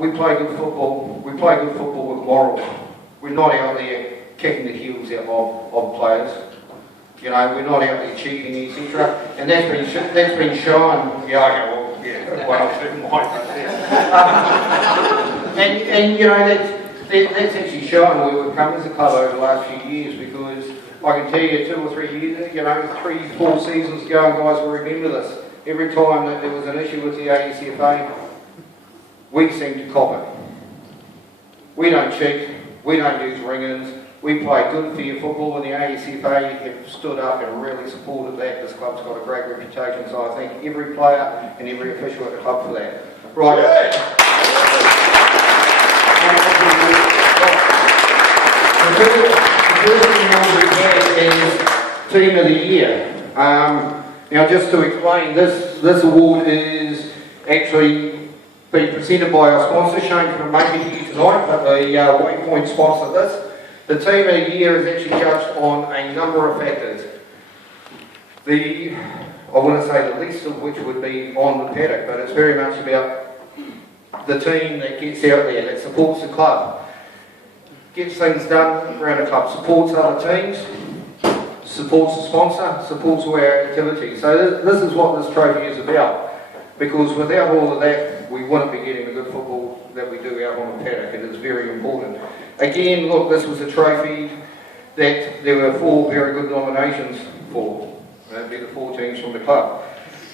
we play good football. We play good football with morals. We're not out there kicking the heels out of players. You know, we're not out there cheating, etc. And that's been shown. Yeah, okay, well, yeah, well, and you know, that's actually shown where we've come as a club over the last few years, because I can tell you 2 or 3 years, you know, 3, 4 seasons ago, guys will remember this. Every time that there was an issue with the ASFA, we seem to cop it. We don't cheat, we don't use ring-ins, we play good fair football, and the ASFA have stood up and really supported that. This club's got a great reputation, so I thank every player and every official at the club for that. Right. The first thing we had is Team of the Year. Now, just to explain, this award is actually being presented by our sponsor, Shane from Maker here tonight, but the Waypoint sponsor this. The Team of the Year is actually judged on a number of factors. I want to say the least of which would be on the paddock, but it's very much about the team that gets out there, that supports the club, gets things done around the club, supports other teams, supports the sponsor, supports all our activities. So this is what this trophy is about, because without all of that, we wouldn't be getting the good football that we do out on the paddock. It is very important. Again, look, this was a trophy that there were 4 very good nominations for. That'd be the 4 teams from the club.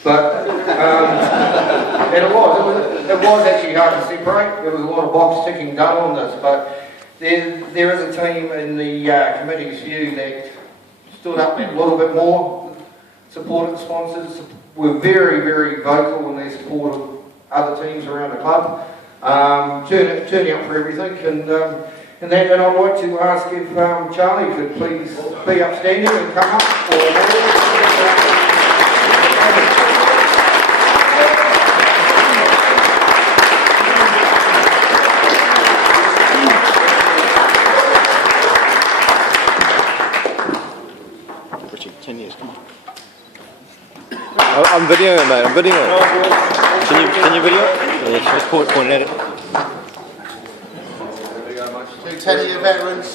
But, and it was actually hard to separate. There was a lot of box ticking done on this, but there is a team in the committee's view that stood up a little bit more, supported the sponsors, were very, very vocal in their support of other teams around the club, turning up for everything, and I'd like to ask if Charlie could please be upstanding and come up for Richie, 10 years, come on. I'm videoing it, mate, I'm videoing it. Can you video it? Yeah, just point at it. 10-year veterans.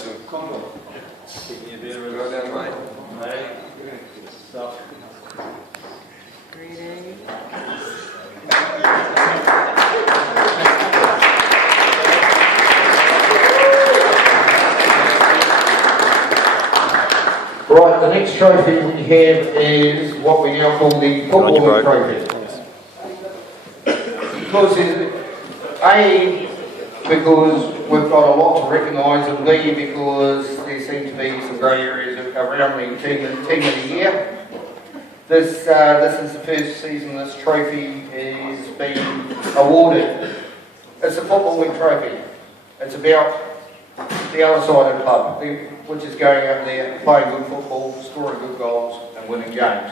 Right, the next trophy we have is what we now call the footballing trophy. Because we've got a lot to recognise, and B, because there seem to be some grey areas around the team of the year. This is the first season this trophy is being awarded. It's a footballing trophy. It's about the other side of the club, which is going out there, playing good football, scoring good goals, and winning games.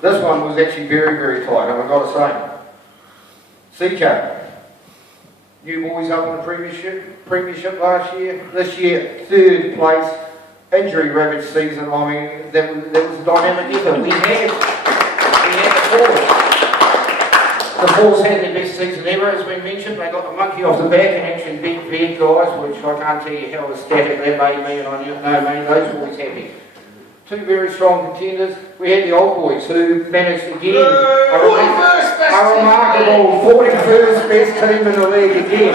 This one was actually very, very tight, and I've got to say, CK, you boys up in the premiership last year. This year, 3rd place, injury-ravaged season. I mean, that was a dynamic effort. We had the Force. The Force had their best season ever, as we mentioned. They got the monkey off the back and actually beat bad guys, which I can't tell you how ecstatic that made me, and I know made those boys happy. 2 very strong contenders. We had the Old Boys, who managed again a remarkable 41st best team in the league again.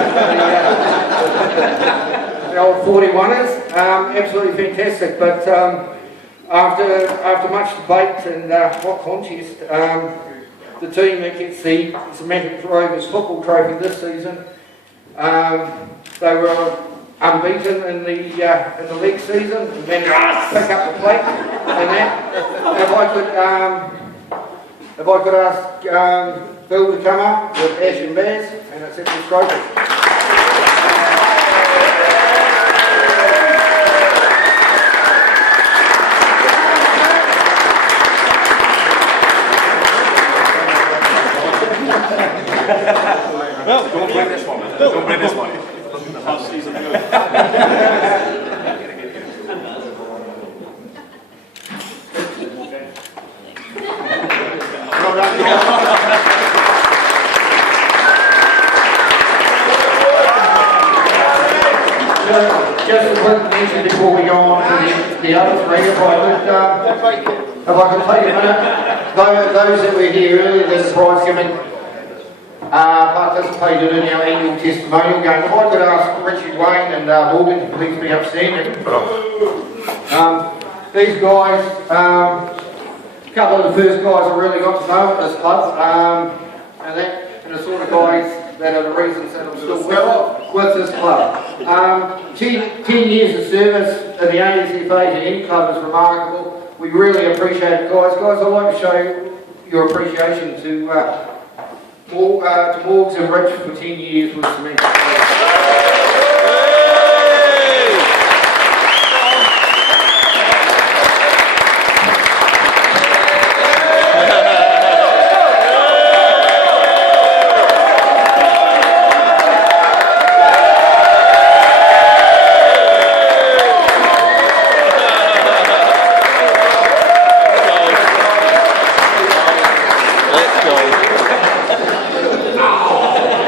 The old 41ers, absolutely fantastic. But after much debate and hot contest, the team that gets the Semantic Rovers football trophy this season, they were unbeaten in the league season, and managed to pick up the plate and that. If I could ask Bill to come up with Ash and Baz and accept this trophy. Don't win this one. Don't win this one. How's season going? Just a quick mention before we go on to the other three, if I could take a minute. Those that were here earlier, the prize giving, participated in our annual testimonial game. If I could ask Richard Wayne and Morgan to please be upstanding. These guys, a couple of the first guys I really got to know at this club, and the sort of guys that are the reasons that I'm still with this club. 10 years of service in the ASFA to any club is remarkable. We really appreciate it, guys. Guys, I'd like to show your appreciation to Morgs and Rich for 10 years with Cement.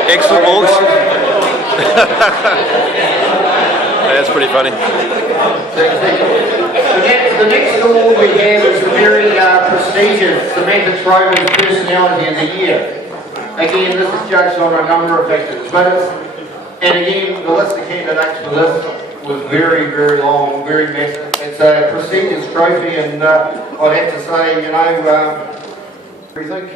Excellent, Morgs. That's pretty funny. The next award we have is the very prestigious Semantics Rovers Personality of the Year. Again, this is judged on a number of factors, and again, the list of candidates for this was very, very long, very massive. It's a prestigious trophy, and I'd have to say, you know, everything,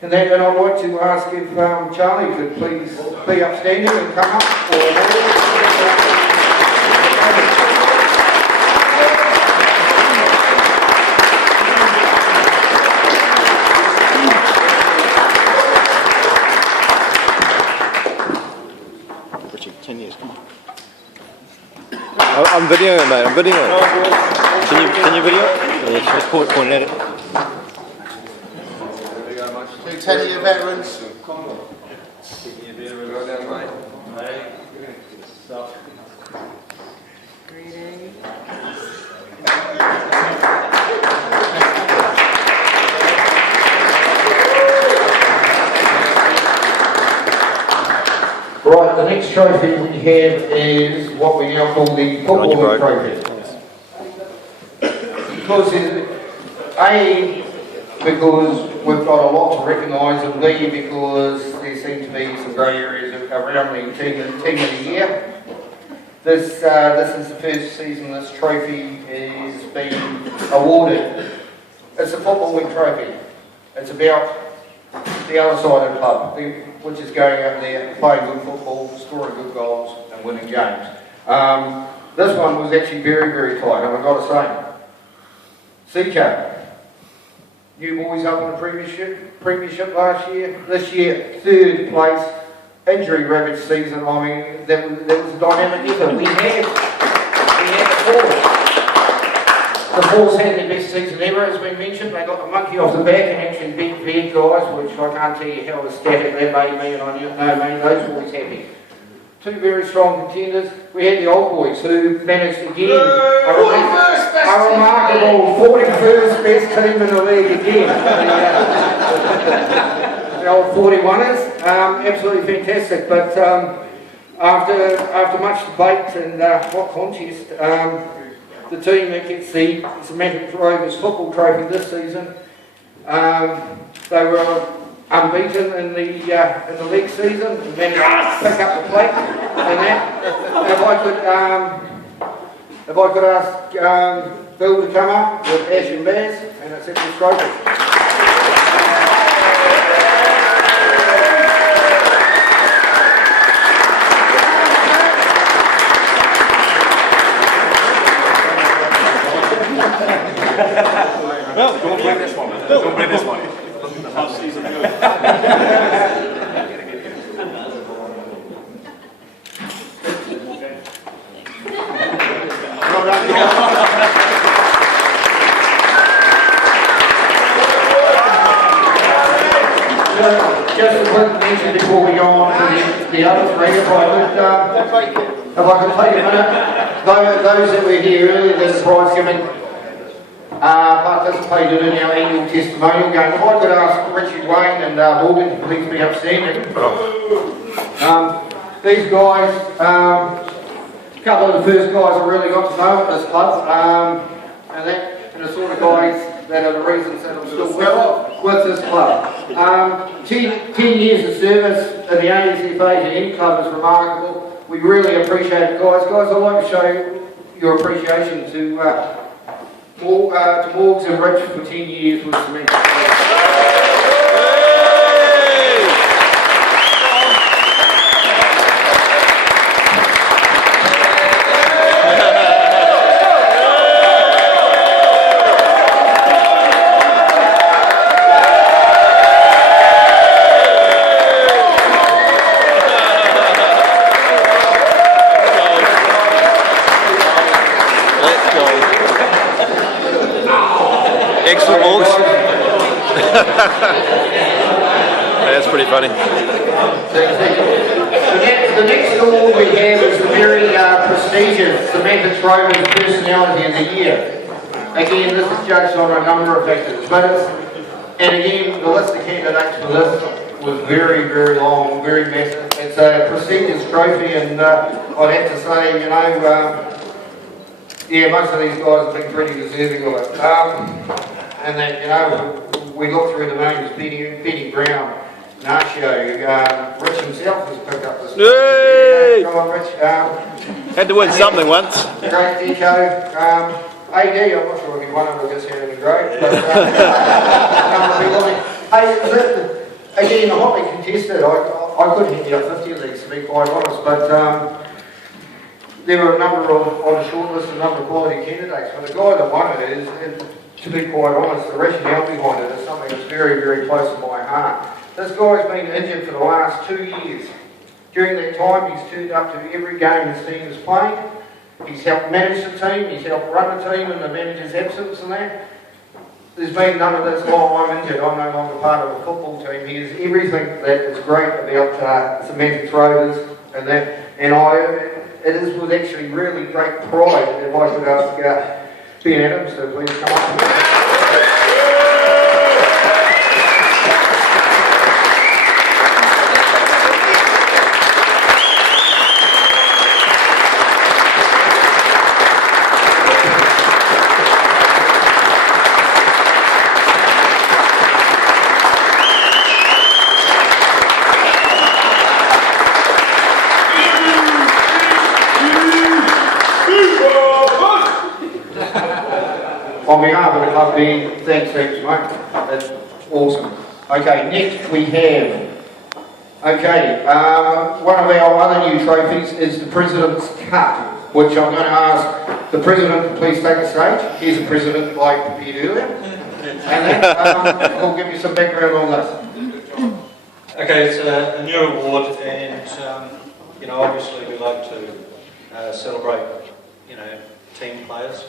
and I'd like to ask if Charlie could please be upstanding and come up for Richard, 10 years, come on. I'm videoing it, mate, I'm videoing it. Can you video? Yeah, just point at it. 10-year veterans. Right, the next trophy we have is what we now call the football trophy. Because we've got a lot to recognise, and B, because there seem to be some grey areas around the team of the year. This is the first season this trophy is being awarded. It's a football league trophy. It's about the other side of the club, which is going out there, playing good football, scoring good goals and winning games. This one was actually very, very tight, and I've got to say, CK, you boys up in the premiership last year. This year, third place, injury ravaged season. I mean, that was a dynamic effort. We had the Force. The Force had their best season ever, as we mentioned. They got the monkey off the back and actually beat Bed guys, which I can't tell you how ecstatic that made me, and I know those boys happy. Two very strong contenders. We had the Old Boys who managed again a remarkable 41st best team in the league again. The old 41ers, absolutely fantastic. But after much debate and hot contest, the team that gets the Semantics Rovers football trophy this season, they were unbeaten in the league season, and managed to pick up the plate and that. If I could ask Bill to come up with Ash and Baz and accept the trophy. Don't blame this one. Don't blame this one. The half season good. Just a quick mention before we go on to the other three, if I could take a minute. Those that were here earlier, the prize giving, participated in our annual testimonial game. If I could ask Richard Wayne and Morgan to please be upstanding. These guys, a couple of the first guys I really got to know at this club, and the sort of guys that are the reasons that I'm still with this club. 10 years of service in the ASFA to M Club is remarkable. We really appreciate it, guys. Guys, I'd like to show your appreciation to Morgs and Rich for 10 years with Cement. Excellent, Morgs. That's pretty funny. The next award we have is the very prestigious Samantha Trover's Personality of the Year. Again, this is judged on a number of factors, and again, the list of candidates for this was very, very long, very massive. It's a prestigious trophy, and I'd have to say, you know, yeah, most of these guys have been pretty deserving of it. And then, you know, we look through the names, Betty Brown, Nacio, Rich himself has picked up this. Yay! Come on, Rich. Had to win something once. Great Deco. AD, I'm not sure if he won it or just had it great, but hey, again, hotly contested. I could hit you up 50 of these, to be quite honest, but there were a number on the shortlist, a number of quality candidates, but the guy that won it is, and to be quite honest, the rationale behind it is something that's very, very close to my heart. This guy's been injured for the last 2 years. During that time, he's turned up to every game his team has played. He's helped manage the team, he's helped run the team in the manager's absence and that. There's been none of this, oh, I'm injured, I'm no longer part of the football team. He is everything that is great about Samantha Trovers and that. And it is with actually really great pride if I could ask Ben Adams to please come up. On behalf of the club, Ben, thanks, mate. That's awesome. Okay, next we have, one of our other new trophies is the President's Cup, which I'm going to ask the President to please take the stage. Here's the President like prepared earlier. And then we'll give you some background on this. Okay, it's a new award, and you know, obviously we like to celebrate, you know, team players,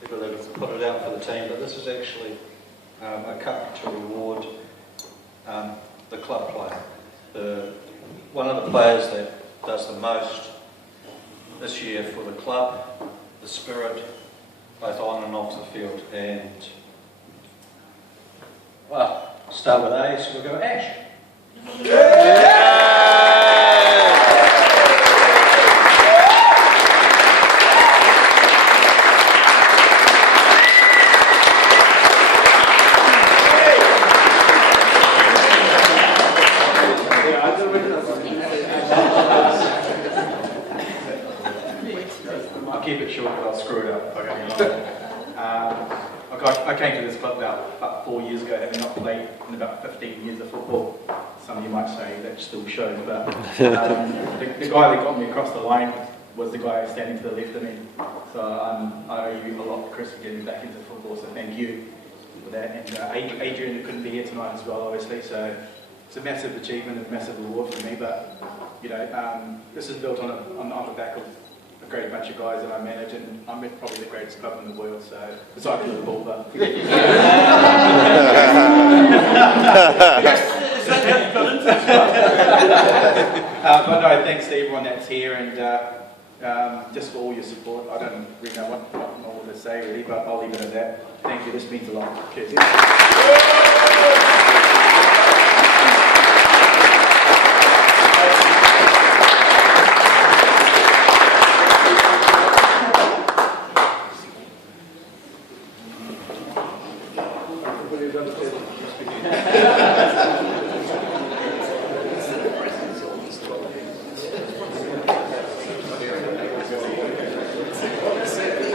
people that have put it out for the team. But this is actually a cup to reward the club player, one of the players that does the most this year for the club, the spirit, both on and off the field. And well, start with A, so we'll go Ash. I'll keep it short, but I'll screw it up. I came to this club about 4 years ago, having not played in about 15 years of football. Some of you might say that still shows, but the guy that got me across the line was the guy standing to the left of me. So I owe you a lot, Chris, for getting me back into football, so thank you for that. And Adrian, who couldn't be here tonight as well, obviously, so it's a massive achievement, a massive award for me, but you know, this is built on the back of a great bunch of guys that I manage, and I'm at probably the greatest club in the world, so besides Liverpool, but but no, thanks to everyone that's here, and just for all your support. I don't really know what more to say really, but I'll leave it at that. Thank you, this means a lot. Cheers.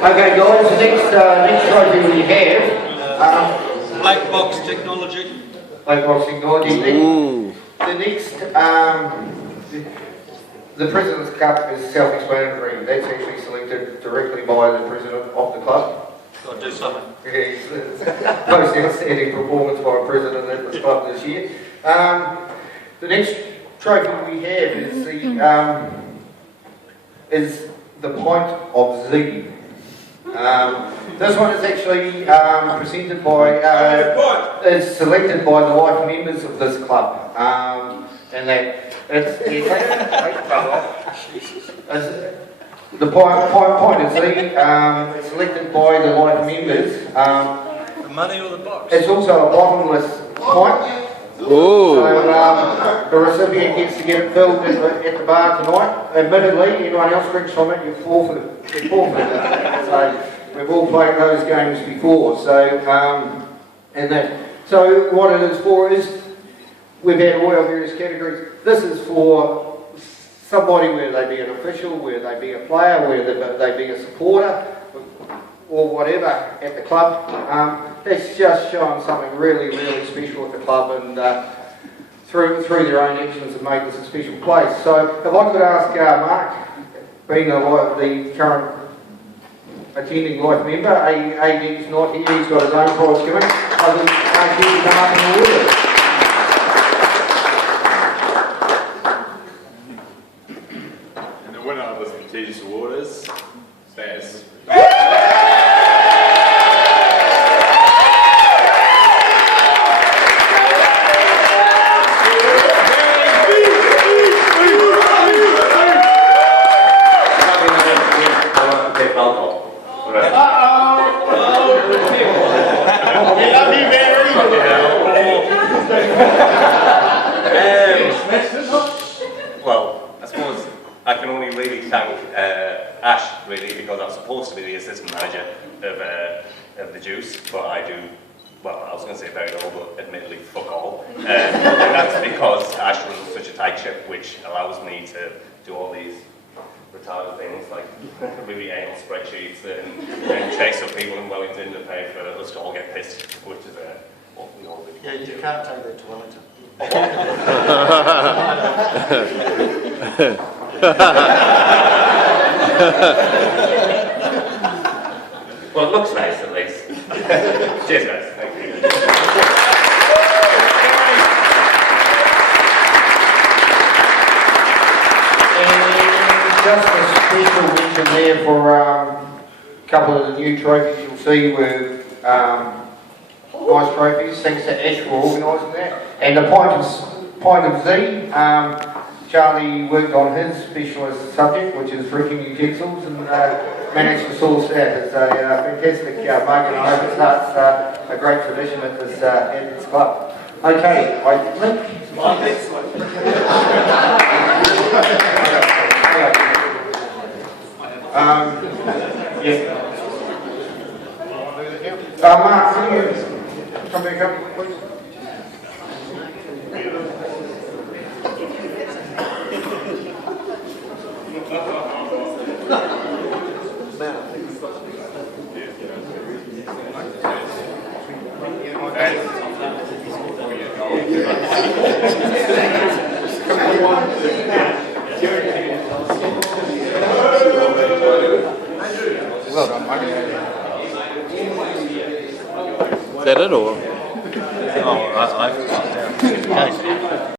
Okay, guys, the next trophy we have, Black box technology. like boxing technology. Ooh. The next, the President's Cup is self-explanatory. That's actually selected directly by the President of the club. Got to do something. It's most outstanding performance by a President at this club this year. The next trophy we have is the Pint of Z. This one is actually presented by, is selected by the life members of this club. And that it's the Pint of Z, it's selected by the life members. The money or the box? It's also a bottomless pint. Ooh. So the recipient gets to get it filled at the bar tonight. Admittedly, anyone else drinks from it, you're forfeited. So we've all played those games before. So so what it is for is we've had all our various categories. This is for somebody, whether they be an official, whether they be a player, whether they be a supporter, or whatever at the club. It's just showing something really, really special at the club, and through their own actions have made this a special place. So if I could ask Mark, being the current attending life member, AD's not here, he's got his own prize given. I would ask you to come up and award it. And the winner of this prestigious award is Stas. Well, I suppose I can only really thank Ash, really, because I'm supposed to be the assistant manager of the Juice, but I do, well, I was going to say very little, but admittedly, fuck all. And that's because Ash runs such a tight ship, which allows me to do all these retarded things, like really anal spreadsheets and chase up people in Wellington to pay for us to all get pissed, which is what we all do. Yeah, you can't take that to Wellington. Well, it looks nice at least. Cheers, guys. Thank you. And just a special mention there for a couple of the new trophies you'll see with nice trophies. Thanks to Ash for organising that. And the Pint of Z, Charlie worked on his specialist subject, which is drinking utensils, and managed to source that. It's a fantastic mug, and I hope it starts a great tradition at this club. Okay, I think. Mark, can you come back up, please? Well done, mate. Is that it or? Oh, I